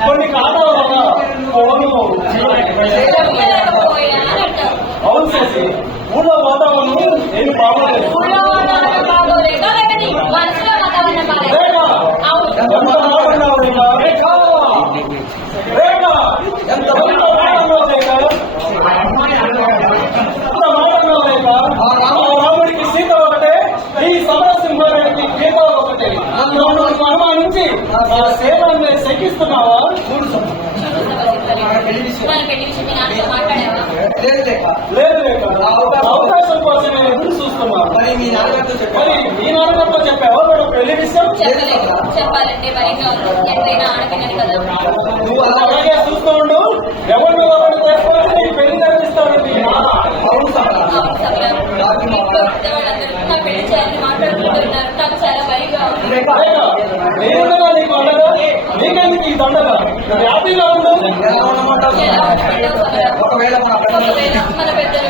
కొన్ని కారణాల వల్ల అవును శశి ఊళ్ళో వాతావరణం ఏమి బాగోలేదు? లేక అనుమానించి ఆ సేవల్ని శంకిస్తున్నావా? చూడు సమస్య మన పెళ్ళి విషయం మీ నాన్నతో మాట్లాడావా? లేదు లేక లేదు రేఖ అవకాశం కోసమే ఎదురు చూస్తున్నాను మరి మీ నాన్నగారితో చెప్పాలి మరి నీ నాన్నగారితో చెప్పావా? మేడం పెళ్ళి విషయం చెప్పలేదు. చెప్పాలంటే భయంగా ఉంది ఎంతైనా ఆడపిల్లని కదా. నువ్వు అలా అలాగే చూస్తూ ఉండు. ఎవరిని ఎవరిని తెచ్చుకోవాలి నీకు పెళ్ళి జరిపిస్తాడు మీ నాన్న. అవును సార్. అవును సభలో ఇంట్లో పెద్దవాళ్ళందరూ నా పెళ్ళి చేయాలని మాట్లాడుకుంటున్నారు. నాకు చాలా భయంగా ఉంది. నేనుండగా నీకు అండగా నీకెందుకు ఈ దండగా? హ్యాపీగా ఉండు? ఒకవేళ మన పెద్దలు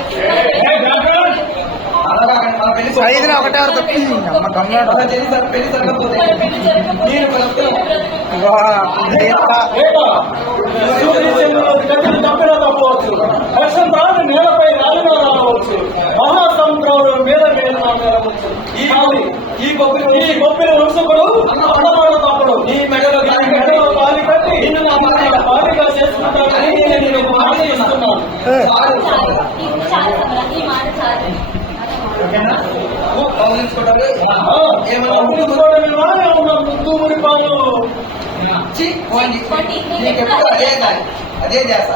సూర్యుడి చంద్రుల గతిని తప్పినా తప్పవచ్చు. దాటి నేలపై రాలినా రావచ్చు మహాసముద్రంలో మీద మీద రావచ్చు ఈ ఈ గొప్ప ఈ గొప్పల వంశకుడు అన్నమాట తప్పుడు నీ మెడలో ఈ గాలి మెడలో పాలి కట్టి నిన్ను నా భార్యగా భారీగా చేసుకుంటానని నేను నీకు మాట ఇస్తున్నాను చాలు చాలు ఇది చాలా సభలో ఈ మాట చాలు నువ్వు కౌగిలించుకోవడాలు ఏమన్నా చూడని వాడే ఉన్నాం ముద్దు ఎప్పుడు అదే కాదు అదే చేస్తా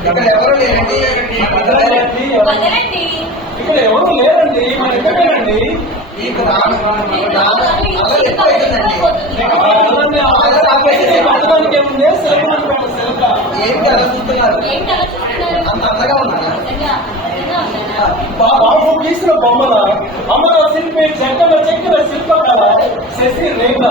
ఇక్కడ ఎవరు లేరండి? ఇక్కడ ఎవరు లేరండి? మన ఎక్కడేనండి నీకు రాను రాను అలా ఎక్కువ అవుతుందండి పట్టడానికి ఏముంది సెలవు సెలక ఏంటి అలా చూస్తున్నారు ఏంటి అలా చూస్తున్నారు అంత అందంగా ఉన్నారా? బాబు గీసిన బొమ్మల అమర శిల్పి చెక్కల చెక్కల శిల్పకళ శశి రేఖ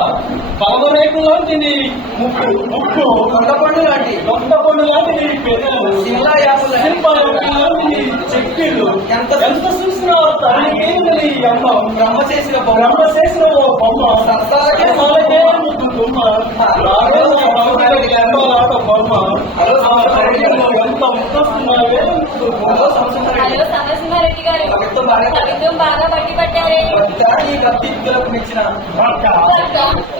పరమ రేఖ లాంటి నీ ముక్కు ముక్కు కొండపండు లాంటి దొంగ పండు లాంటి నీ పెదలు శిలా యాపుల శిల్పాలు లాంటి నీ చెక్కిళ్ళు ఎంత ఎంత చూసినా తనకేంది నీ అందం బ్రహ్మ చేసిన బొమ్మ బ్రహ్మ చేసిన ఓ బొమ్మ సరసాలకే ఎంత గారు కవిత్వం బాగా పట్టి పట్టారే ఈ మెచ్చిన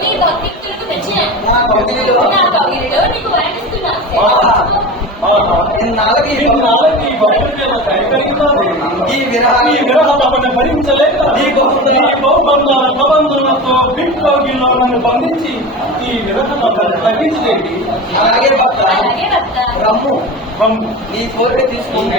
మీ మెచ్చిన నా కవిలో నీకు నాలుగు నాలుగు ఈ. ఈ ఈ విరహ తపన భరించలేక నీ గోపంతో నీ గోపంతో ప్రబంధనతో బిట్లోగిలో నన్ను బంధించి ఈ విరహ తపన తగ్గించలేండి అలాగే రమ్ము పంపు. నీ కోరిక తీసుకుంది